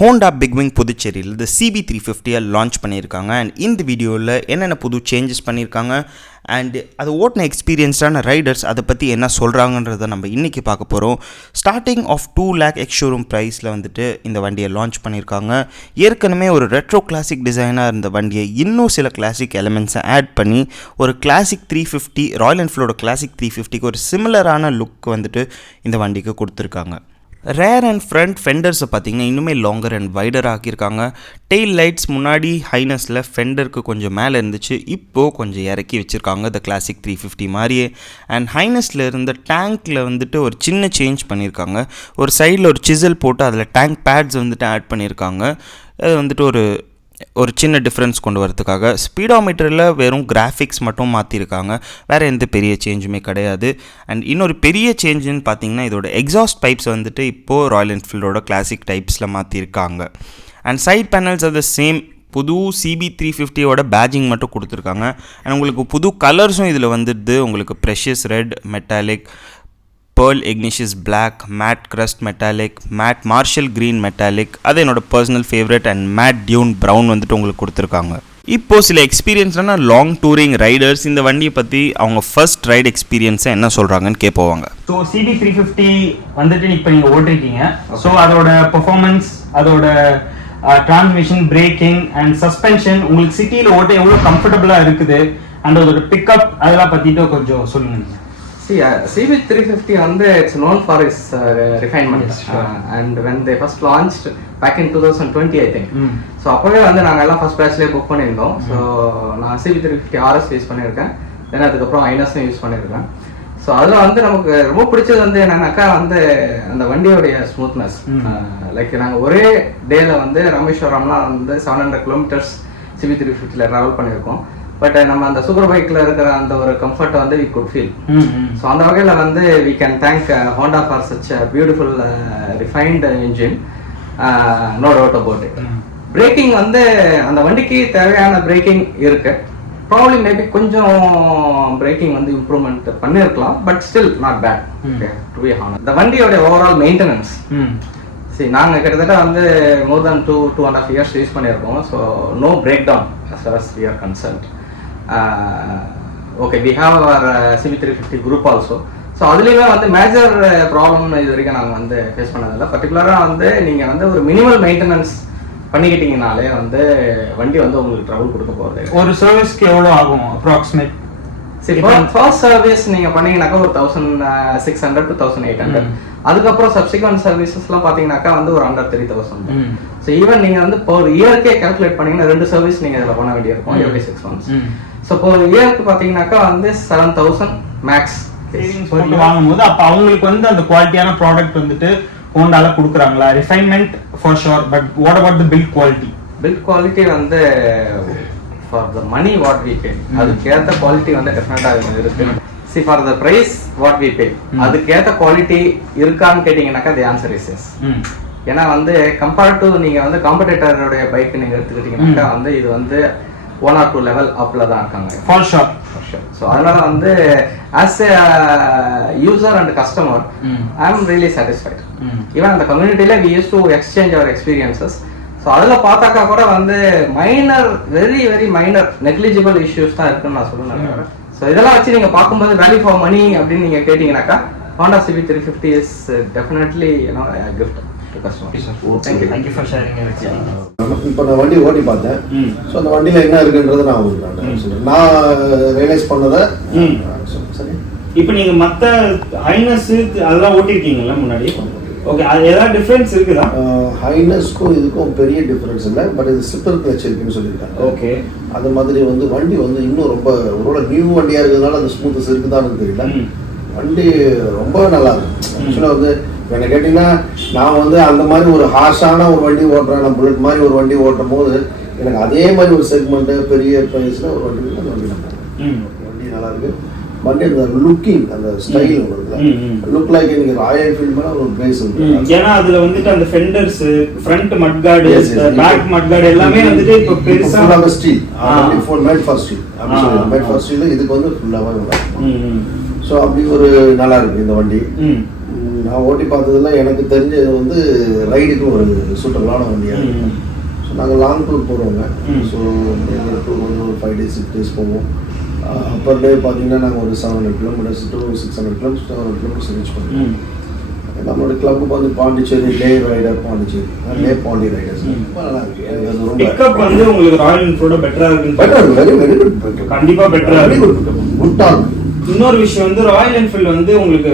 Honda BigWing புதுச்சேரியில் இந்த CB350 launch பண்ணியிருக்காங்க. அண்ட் இந்த வீடியோவில் என்னென்ன புது சேஞ்சஸ் பண்ணியிருக்காங்க அண்ட் அது ஓட்டின எக்ஸ்பீரியன்ஸான ரைடர்ஸ் அதை பற்றி என்ன சொல்கிறாங்கன்றதை நம்ம இன்றைக்கி பார்க்க போகிறோம். ஸ்டார்டிங் ஆஃப் 2 lakh எக்ஸ்-ஷோரூம் ப்ரைஸில் வந்துட்டு இந்த வண்டியை லான்ச் பண்ணியிருக்காங்க. ஏற்கனவே ஒரு ரெட்ரோ கிளாசிக் டிசைனாக இருந்த வண்டியை இன்னும் சில கிளாசிக் எலிமெண்ட்ஸை ஆட் பண்ணி ஒரு கிளாசிக் 350 ராயல் என்ஃபீல்டோட கிளாசிக் 350க்கு ஒரு சிமிலரான லுக் வந்துட்டு இந்த வண்டிக்கு கொடுத்துருக்காங்க. ரேர் அண்ட் ஃப்ரண்ட் ஃபெண்டர்ஸை பார்த்திங்கன்னா இன்னுமே லாங்கர் அண்ட் வைடர் ஆக்கியிருக்காங்க. டெயில் லைட்ஸ் முன்னாடி ஹைனஸில் ஃபெண்டருக்கு கொஞ்சம் மேலே இருந்துச்சு, இப்போது கொஞ்சம் இறக்கி வச்சுருக்காங்க த கிளாசிக் 350 மாதிரியே. அண்ட் ஹைனஸில் இருந்த டேங்க்கில் வந்துட்டு ஒரு சின்ன சேஞ்ச் பண்ணியிருக்காங்க. ஒரு சைடில் ஒரு சிசல் போட்டு அதில் டேங்க் பேட்ஸ் வந்துட்டு ஆட் பண்ணியிருக்காங்க. அது வந்துட்டு ஒரு சின்ன டிஃப்ரென்ஸ் கொண்டு வரதுக்காக. ஸ்பீடோமீட்டரில் வெறும் கிராஃபிக்ஸ் மட்டும் மாற்றிருக்காங்க, வேறு எந்த பெரிய சேஞ்சுமே கிடையாது. அண்ட் இன்னொரு பெரிய சேஞ்சுன்னு பார்த்தீங்கன்னா இதோட எக்ஸாஸ்ட் பைப்ஸ் வந்துட்டு இப்போது ராயல் என்ஃபீல்டோட கிளாசிக் டைப்ஸில் மாற்றிருக்காங்க. அண்ட் சைட் பேனல்ஸ் அது சேம் புது CB350யோட பேஜிங் மட்டும் கொடுத்துருக்காங்க. அண்ட் உங்களுக்கு புது கலர்ஸும் இதில் வந்துடுது. உங்களுக்கு precious red, metallic, Pearl Ignious Black, Matte Crust Metallic, Matte Marshall Green Metallic, அது என்னோட personal favourite, and Matte Dune Brown வந்துட்டு உங்களுக்கு கொடுத்துருக்காங்க. இப்போது சில எக்ஸ்பீரியன்ஸ்னா லாங் டூரிங் ரைடர்ஸ் இந்த வண்டியை பற்றி அவங்க ஃபர்ஸ்ட் ரைட் எக்ஸ்பீரியன்ஸை என்ன சொல்கிறாங்கன்னு கேட்போவாங்க. ஸோ CB350 வந்துட்டு இப்போ நீங்கள் ஓட்டிருக்கீங்க. ஸோ அதோட பெர்ஃபார்மன்ஸ், அதோட டிரான்ஸ்மிஷன், பிரேக்கிங் அண்ட் சஸ்பென்ஷன் உங்களுக்கு சிட்டியில் ஓட்ட எவ்வளோ கம்ஃபர்டபுளாக இருக்குது அண்ட் அதோட பிக்கப் அதெல்லாம் பற்றிட்டு கொஞ்சம் சொல்லுங்க. CB350 it's known for its refinement. And when they first launched back in 2020 I think. So அப்பவே நாங்க எல்லாம் ஃபர்ஸ்ட் பேட்ச்லயே புக் பண்ணிருந்தோம். ஸோ நான் CB350 RS யூஸ் பண்ணியிருக்கேன், தென் அதுக்கப்புறம் ஐனஸும் யூஸ் பண்ணியிருக்கேன். ஸோ அதில் நமக்கு ரொம்ப பிடிச்சது என்னன்னாக்கா அந்த வண்டியோடைய ஸ்மூத்னஸ். லைக் நாங்கள் ஒரே டேல ராமேஸ்வரம்லாம் 700 கிலோமீட்டர்ஸ் CB350ல ட்ராவல் பண்ணியிருக்கோம். பட் நம்ம அந்த சூப்பர் பைக்ல இருக்கிற அந்த ஒரு comfort we could feel. So அந்த வகையில் we can thank Honda for such a beautiful refined engine. No doubt about it. Braking அந்த வண்டிக்கு தேவையான பிரேக்கிங் இருக்கு. ப்ராப்ளி மேபி கொஞ்சம் பிரேக்கிங் இம்ப்ரூவ்மெண்ட் பண்ணிருக்கலாம், but still not bad to be honest. இந்த வண்டியோட ஓவரால் மெயின்டெனன்ஸ் நாங்கள் கிட்டத்தட்ட மோர் தென் 2.5 years யூஸ் பண்ணியிருக்கோம். So no breakdown as far as we are concerned. Okay, we have our CB350 group also. So அதுலேயுமே major problem இது வரைக்கும் நாங்கள் face பண்ணதில்லை. பர்டிகுலராக நீங்கள் ஒரு மினிமல் மெயின்டெனன்ஸ் பண்ணிக்கிட்டீங்கனாலே வண்டி உங்களுக்கு ட்ரபிள் கொடுக்க போகிறது. ஒரு சர்வீஸ்க்கு எவ்வளோ ஆகும் அப்ராக்சிமேட்? சரி, ஃபர்ஸ்ட் சர்வீஸ் நீங்கள் பண்ணீங்கன்னாக்கா ஒரு 1600 to 1800. அதுக்கப்புறம் சப்சிக்வெண்ட் சர்வீசஸ்லாம் பார்த்தீங்கன்னாக்கா ஒரு under 3000. ஸோ ஈவன் நீங்கள் ஒரு இயர்க்கே கால்குலேட் பண்ணீங்கன்னா 2 சர்வீஸ் நீங்கள் இதில் பண்ண வேண்டியிருக்கும் every 6 months. ஸோ இப்போ இயருக்கு பார்த்தீங்கன்னாக்கா 7000 மேக்ஸ் வாங்கும்போது அப்போ அவங்களுக்கு அந்த குவாலிட்டியான ப்ராடக்ட் ஹோண்டால கொடுக்குறாங்களா? Refinement for sure, but what about the build quality? Build quality for the money what we pay, அதுக்கேற்ற குவாலிட்டி டெஃபினட்டா இருக்கு. See, for the price what we pay, அதுக்கேற்ற குவாலிட்டி இருக்கான்னு கேட்டீங்கன்னாக்கா the answer is yes. ஏன்னா compared to நீங்க காம்படிட்டரோட bike நீங்க எடுத்துக்கிட்டீங்கன்னாக்கா இது 1 or 2 level upல தான் இருக்காங்க. For sure. So அதனால as a user and customer I am really satisfied. Even அந்த communityல we used to exchange our experiences. So அதுல பார்த்தாக்கா கூட minor, very very minor negligible issues தான் இருக்குன்னு நான் சொல்லுவேன். ஸோ இதெல்லாம் வச்சு நீங்க பார்க்கும்போது வேல்யூ ஃபார் மணி அப்படின்னு நீங்க கேட்டீங்கன்னாக்கா Honda CB350 is definitely a gift to customers. Thank you for sharing your experience. இப்போ நான் வண்டி ஓட்டி பார்த்தேன். ஸோ அந்த வண்டியில் என்ன இருக்குன்றதை நான் ரியலைஸ் பண்ணதை சரி. இப்போ நீங்க மற்ற ஹைனஸ் அதெல்லாம் ஓட்டிருக்கீங்களா முன்னாடி? ஓகே, அது ஏதாவது டிஃபரன்ஸ் இருக்குதா? ஹைனஸ்க்கும் இதுக்கும் பெரிய டிஃபரன்ஸ் இல்லை, பட் இது ஸ்லிப்பர் கிளட்ச் இருக்குன்னு சொல்லியிருக்காங்க. ஓகே, அது மாதிரி வண்டி இன்னும் ரொம்ப ஒரு நியூ வண்டியாக இருக்கிறதுனால அந்த ஸ்மூத்னஸ் இருக்குதான்னு தெரியல. வண்டி ரொம்ப நல்லா இருக்கு. ஆக்சுவலாக என்ன கேட்டீங்கன்னா நான் அந்த மாதிரி ஒரு ஹார்ஷான ஒரு வண்டி ஓட்டுறேன், நான் புல்லட் மாதிரி ஒரு வண்டி ஓட்டும் போது எனக்கு அதே மாதிரி ஒரு செக்மெண்ட் பெரிய ப்ரைஸில் ஒரு வண்டி வண்டி நல்லா இருக்கு. வண்டி அந்த லுக்கிங், அந்த ஸ்டைல் லுக் லைக் எனக்கு ராயல் என்ஃபீல்ட் மேலே ஒரு பேஸ் இருக்கு. ஏன்னா அதுல அந்த ஃபெண்டர்ஸ், ஃப்ரண்ட் மட் கார்டு, பேக் மட் கார்டு எல்லாமே இப்போ பெருசா ஃபுல்லாக ஸ்டீல், மேட் ஃபார் ஸ்டீல் அப்படி சொல்லி மேட் ஃபார் ஸ்டீல் இதுக்கு ஃபுல்லாகவே நல்லா இருக்கும். ஸோ அப்படி ஒரு நல்லா இருக்கு இந்த வண்டி. நான் ஓட்டி பார்த்ததுல எனக்கு தெரிஞ்சது வந்து ரைடுக்கு ஒரு சூட்டபிளான வண்டியாக இருக்கும். ஸோ நாங்கள் லாங் டூர் போகிறோங்க. ஸோ எங்கள் டூர் வந்து ஒரு 5 days 6 days போவோம். அப்பர் டே பார்த்தீங்கன்னா நாங்கள் ஒரு 700 kilometers to 600 kilometers ரீச் பண்ணுவோம். நம்மளோட கிளப்புக்கு வந்து பாண்டிச்சேரி லே ரைடர் பாண்டிச்சேரி லே பாண்டி ரைடர்ஸ் ரொம்ப நல்லா இருக்கு. எனக்கு அது ரொம்ப பிக்கப் வந்து உங்களுக்கு ராயல் என்ஃபீல்டோட பெட்டரா இருக்கு. பெட்டர், வெரி வெரி குட், கண்டிப்பா பெட்டரா இருக்கு. Good on. இன்னொரு விஷயம் வந்து ராயல் என்ஃபீல்டு வந்து உங்களுக்கு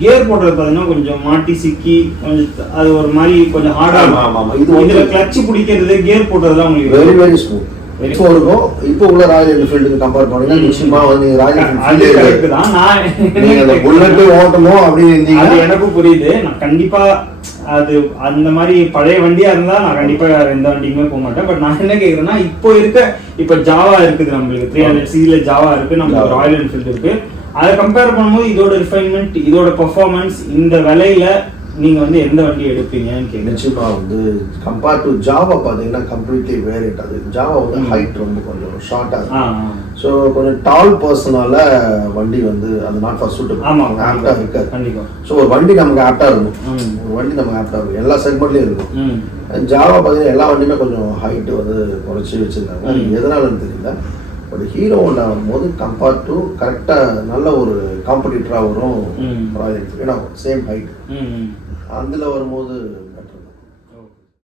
கியர் போடுறது பார்த்தீங்கன்னா கொஞ்சம் மாட்டி சிக்கி கொஞ்சம் அது ஒரு மாதிரி கொஞ்சம் ஹார்டா இருக்கும். இதுல கிளட்ச் பிடிக்கிறது கியர் போடுறதுலாம் உங்களுக்கு வெரி வெரி ஸ்மூத் இப்போ இருக்கும். இப்போ உள்ள ராயல் என்ஃபீல்டுக்கு கம்பேர் பண்ணீங்கன்னா நிச்சயமா வந்து நீங்க ராயல் என்ஃபீல்டு தான் நான் நீங்க அந்த புல்லட் ஓட்டணும் அப்படின்னு இருந்தீங்க. அது எனக்கும் புரியுது. நான் கண்டிப்பா அது அந்த மாதிரி பழைய வண்டியா இருந்தா நான் கண்டிப்பா எந்த வண்டிக்குமே போக மாட்டேன். பட் நான் என்ன கேக்குறேன்னா இப்போ ஜாவா இருக்குது, நம்மளுக்கு 300cc ஜாவா இருக்கு, நமக்கு ராயல் என்ஃபீல்டு இருக்கு. அதை கம்பேர் பண்ணும்போது இதோட ரிஃபைன்மெண்ட் இதோட பெர்ஃபார்மன்ஸ் இந்த விலையில நீங்க வந்து எந்த வண்டி எடுப்பீங்கன்னு கேட்க. நிச்சயமா வந்து கம்பேர் டு ஜாவா பாத்தீங்கன்னா கம்ப்ளீட்லி வேரியட். அது ஜாவா வந்து ஹைட் ரொம்ப கொஞ்சம் ஷார்ட்டா இருக்கும். ஸோ கொஞ்சம் டால் பர்சனால வண்டி வந்து அது நாட் ஃபார் சூட்டபிள் ஆப்டா இருக்காது கண்டிப்பா. ஸோ ஒரு வண்டி நமக்கு ஆப்டா இருக்கும், ஒரு வண்டி நமக்கு ஆப்டா இருக்கும், எல்லா செக்மெண்ட்லயும் இருக்கும். ஜாவா பாத்தீங்கன்னா எல்லா வண்டியுமே கொஞ்சம் ஹைட் வந்து குறைச்சி வச்சிருக்காங்க. அது எதனாலன்னு தெரியல. பட் ஹீரோ ஹோண்டா வரும்போது கம்பேர் டு கரெக்டாக நல்ல ஒரு காம்படிட்டராக வரும் ராயல் என்ஃபீல்டு. ஏன்னா சேம் ஹைட் அதில் வரும்போது